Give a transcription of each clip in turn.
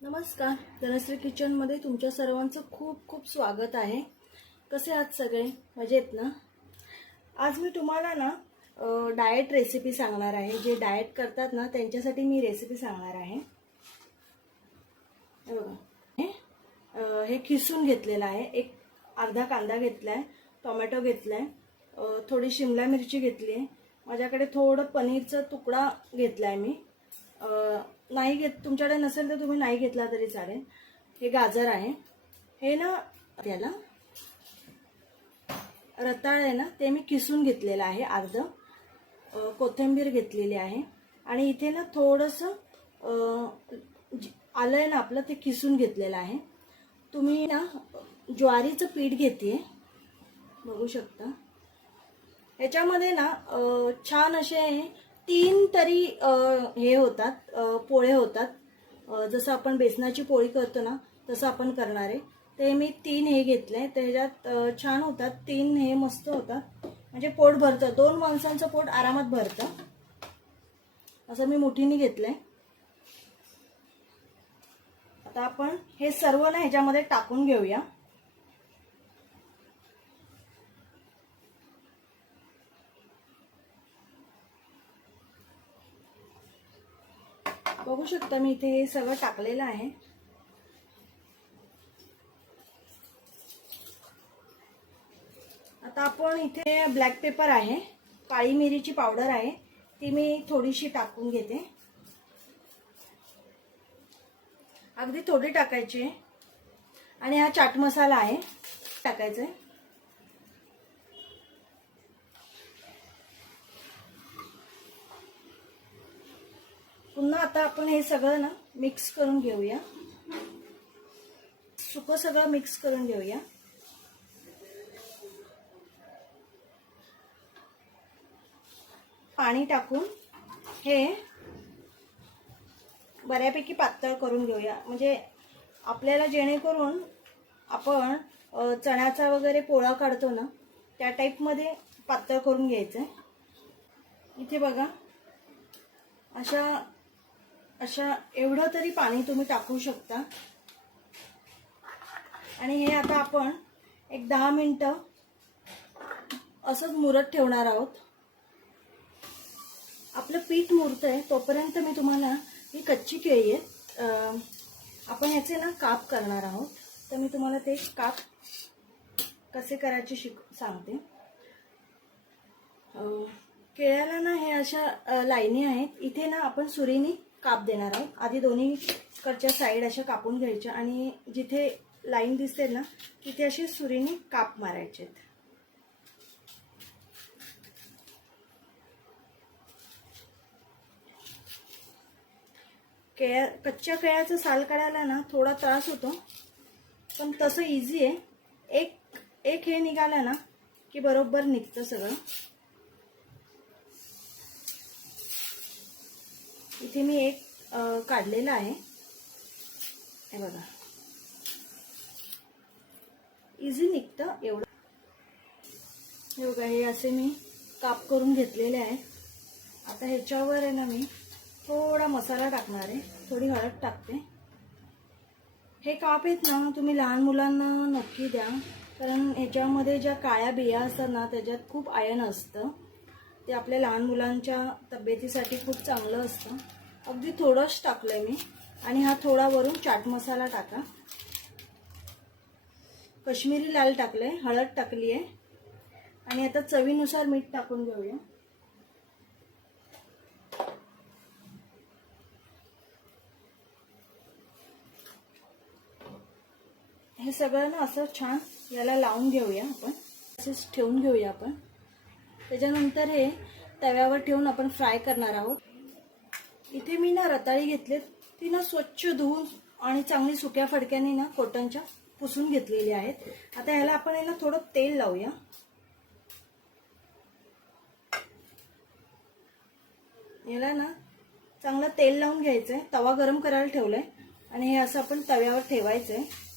नमस्कार. धनश्री किचनमध्ये तुमच्या सर्वांचं खूप खूप स्वागत आहे. कसे आहात सगळे? मजेत ना? आज मी तुम्हाला ना डाएट रेसिपी सांगणार आहे. जे डाएट करतात ना त्यांच्यासाठी मी रेसिपी सांगणार आहे. हे बघा. हे खिसून घेतलेलं आहे. एक अर्धा कांदा घेतला आहे टोमॅटो घेतला आहे थोडी शिमला मिरची घेतली आहे. माझ्याकडे थोडं पनीरचा तुकडा घेतला आहे मी नाही घेत तुमच्याकडे नसेल तर तुम्ही नाही घेतला तरी चालेल. हे गाजर आहे. हे ना त्याला रताळ आहे ना ते मी किसून घेतलेलं आहे अर्ध. कोथिंबीर घेतलेली आहे. आणि इथे ना थोडंसं आलं आहे ना आपलं ते किसून घेतलेलं आहे. तुम्ही ना ज्वारीचं पीठ घेते बघू शकता. ह्याच्यामध्ये ना छान असे तीन तरी हे होतात पोळे होतात. जसं आपण बेसनाची पोळी करतो ना तसं आपण करणार आहे. ते मी तीन हे घेतले तर ह्याच्यात छान होतात. तीन हे मस्त होतात. म्हणजे पोट भरतं. दोन माणसांचं पोट आरामात भरतं. असं मी मुठीने घेतलंय. आता आपण हे सर्व ना ह्याच्यामध्ये टाकून घेऊया. बघू शकता मी इथे हे सगळं टाकलेलं आहे. आता आपण इथे ब्लॅक पेपर आहे काळी मिरीची पावडर आहे ती मी थोडीशी टाकून घेते. अगदी थोडी टाकायची. आणि हा चाट मसाला आहे टाकायचा आहे पुन्हा आता आपण हे सगळं ना मिक्स करून घेऊया. सुकं सगळं मिक्स करून घेऊया. पाणी टाकून हे बऱ्यापैकी पातळ करून घेऊया. म्हणजे आपल्याला जेणेकरून आपण चण्याचा वगैरे पोळा काढतो ना त्या टाईपमध्ये पातळ करून घ्यायचं आहे इथे बघा अशा अशा एवढं तरी पाणी तुम्ही टाकू शकता. आणि हे आता आपण एक दहा मिनटं असंच मुरत ठेवणार आहोत. आपलं पीठ मुरतंय तोपर्यंत मी तुम्हाला ही कच्ची केळी आहे आपण ह्याचे ना काप करणार आहोत. तर मी तुम्हाला ते काप कसे करायचे शिक सांगते. केळ्याला ना हे अशा लाईनी आहेत. इथे ना आपण सुरीनी काप देणार आहोत आधी दोन्हीकडच्या साईड अशा कापून घ्यायच्या आणि जिथे लाईन दिसते ना तिथे अशी सुरीने काप मारायचे केळ्या कच्च्या केळ्याचं साल काढायला ना थोडा त्रास होतो पण तसं इझी आहे. एक एक हे निघालं ना की बरोबर निघतं सगळं. इथे मी एक काढलेला आहे. हे बघा. इझी निघतं एवढं. हे बघा हे असे मी काप करून घेतलेले आहेत आता ह्याच्यावर आहे ना मी थोडा मसाला टाकणार आहे. थोडी हळद टाकते. हे काप आहेत ना तुम्ही लहान मुलांना नक्की द्या. कारण ह्याच्यामध्ये ज्या काळ्या बिया असतात ना त्याच्यात खूप आयन असतं. ते आपल्या लहान मुलांच्या तब्येतीसाठी खूप चांगलं असतं. अगदी थोडंच टाकलं आहे मी. आणि हा थोडा वरून चाट मसाला टाका. कश्मीरी लाल टाकलं आहे हळद टाकली आहे आणि आता चवीनुसार मीठ टाकून घेऊया. हे सगळं ना असं छान याला लावून घेऊया आपण. असेच ठेवून घेऊया आपण. त्याच्यानंतर हे तव्यावर ठेवून आपण फ्राय करणार आहोत. इथे मी ना रताळी घेतलीत. ती ना स्वच्छ धुवून आणि चांगली सुक्या फडक्याने ना कोटनच्या पुसून घेतलेली आहेत. आता ह्याला आपण याला थोडं तेल लावूया. याला ना चांगलं तेल लावून घ्यायचं आहे तवा गरम करायला ठेवलाय. आणि हे असं आपण तव्यावर ठेवायचं आहे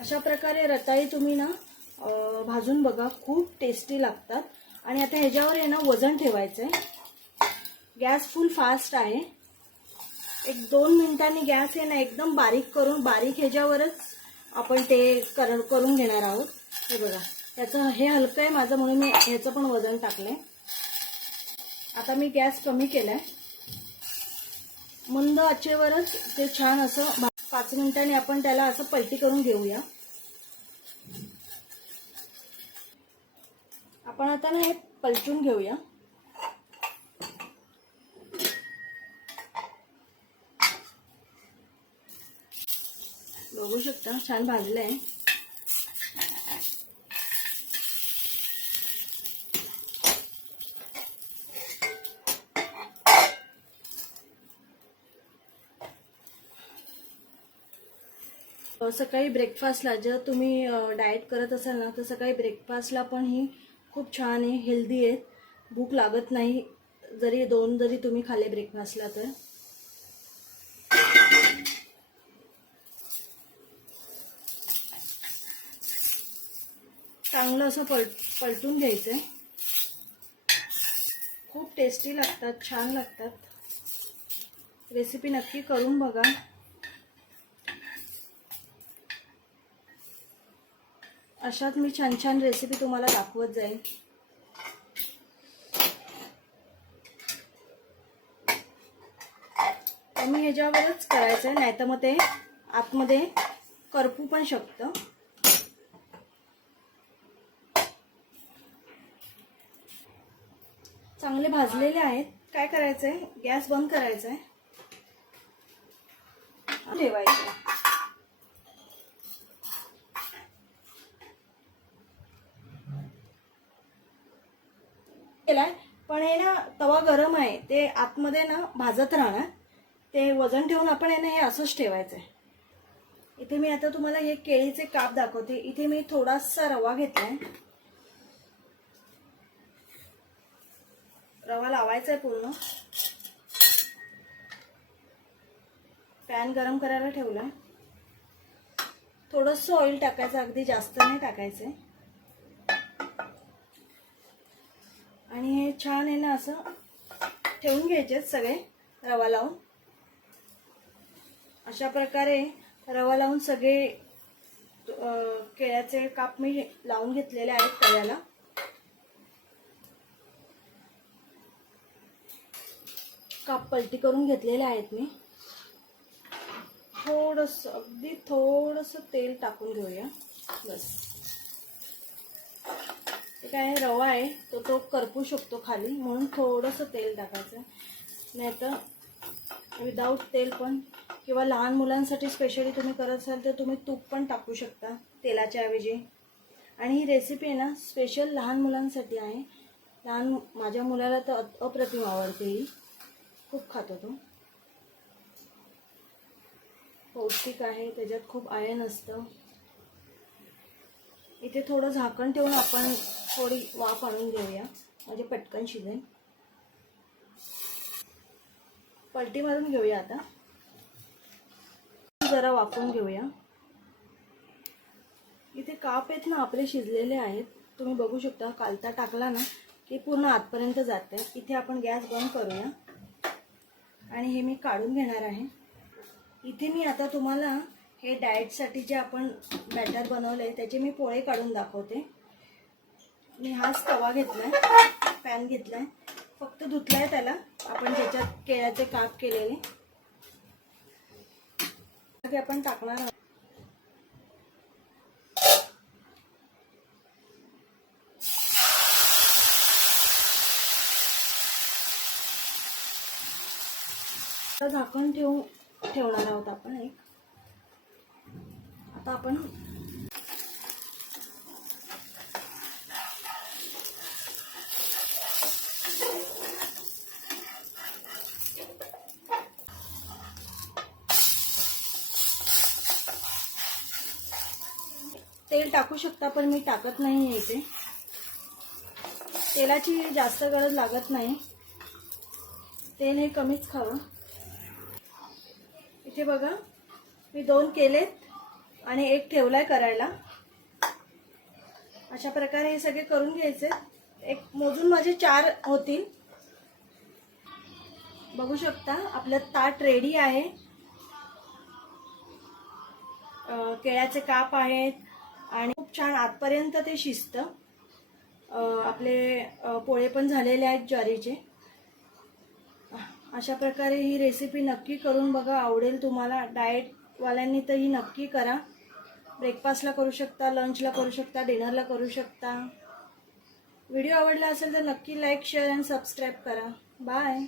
अशा प्रकारे रताळी तुम्ही ना भाजून बघा खूप टेस्टी लागतात. आणि आता ह्याच्यावर आहे ना वजन ठेवायचं आहे गॅस फुल फास्ट आहे. एक दोन मिनिटांनी गॅस आहे ना एकदम बारीक करून बारीक ह्याच्यावरच आपण ते कर करून घेणार आहोत. हे बघा त्याचं हे हलकं आहे माझं म्हणून मी ह्याचं पण वजन टाकलंय. आता मी गॅस कमी केलाय. मंद आचेवरच ते छान असं पाच मिनिटांनी आपण त्याला असं पलटी करून घेऊया. आपण आता ना हे पलटून घेऊया. बघू शकता छान भाजलं आहे सकाळी ब्रेकफास्टला जर तुम्ही डाएट करत असाल ना तर सकाळी ब्रेकफास्टला पण ही खूप छान आहे हेल्दी आहे. भूक लागत नाही जरी दोन जरी तुम्ही खाल्ले ब्रेकफास्टला तर. चांगलं असं पल पलटून घ्यायचं आहे खूप टेस्टी लागतात छान लागतात. रेसिपी नक्की करून बघा. अशात मी छान छान रेसिपी तुम्हाला दाखवत जाईल मी ह्याच्यावरच करायचं आहे नाही तर मग ते आतमध्ये करपू पण शकतं. चांगले भाजलेले आहेत. काय करायचं आहे गॅस बंद करायचा आहे ठेवायचं केलाय. पण हे ना तवा गरम आहे. ते आतमध्ये ना भाजत राहणार. ते वजन ठेवून आपण आहे ना हे असंच ठेवायचं आहे इथे मी आता तुम्हाला हे केळीचे काप दाखवते. इथे मी थोडासा रवा घेतलाय. रवा लावायचा आहे पूर्ण. पॅन गरम करायला ठेवला थोडंसं ऑइल टाकायचं. अगदी जास्त नाही टाकायचं आणि हे छान आहे ना असं ठेवून घ्यायचे सगळे रवा लावून. अशा प्रकारे रवा लावून सगळे केळ्याचे काप मी लावून घेतलेले आहेत तळ्याला काप पलटी करून घेतलेले आहेत मी. थोडस अगदी थोडस तेल टाकून घेऊया. बस. ते काय रवा आहे तो तो करपू शकतो खाली. म्हणून थोडंसं तेल टाकायचं. नाही तर विदाऊट तेल पण किंवा लहान मुलांसाठी स्पेशली तुम्ही करत असाल तर तुम्ही तूप पण टाकू शकता तेलाच्या ऐवजी. आणि ही रेसिपी आहे ना स्पेशल लहान मुलांसाठी आहे. लहान माझ्या मुलाला तर अप्रतिम आवडते ही. खूप खातो तो. पौष्टिक आहे त्याच्यात खूप आयन असतं. इथे थोडं झाकण ठेवून आपण थोडी वाफ आणून घेऊया. म्हणजे पटकन शिजेल पलटी मारून घेऊया आता. जरा वाफून घेऊया. इथे काप आहेत ना आपले शिजलेले आहेत. तुम्ही बघू शकता कालता टाकला ना की पूर्ण आतपर्यंत जाते इथे आपण गॅस बंद करूया. आणि हे मी काढून घेणार आहे. इथे मी आता तुम्हाला हे डाएटसाठी जे आपण बॅटर बनवलं आहे त्याचे मी पोळे काढून दाखवते. मी हाच तवा घेतलाय पॅन घेतलाय. फक्त धुतलाय त्याला. आपण ज्याच्यात केळ्याचे काप केलेले. ते आपण टाकणार आहोत. झाकण ठेवू ठेवणार आहोत आपण एक. आता आपण तेल टाकू शकता पण मी टाकत नाही आहे इथे. तेलाची जास्त गरज लागत नाही. तेल हे कमीच खावं. इथे बघा मी दोन केलेत आणि एक ठेवला आहे करायला. अशा प्रकारे हे सगळे करून घ्यायचे. एक मोजून माझे चार होतील. बघू शकता आपलं ताट रेडी आहे. केळ्याचे काप आहेत खूप छान आतपर्यंत ते शिजतं. आपले पोळे पण झालेले आहेत ज्वारीचे. अशा प्रकारे ही रेसिपी नक्की करून बघा आवडेल तुम्हाला. डाएटवाल्यांनी तर ही नक्की करा. ब्रेकफास्टला करू शकता लंचला करू शकता डिनरला करू शकता. व्हिडिओ आवडला असेल तर नक्की लाईक शेअर अँड सबस्क्राईब करा. बाय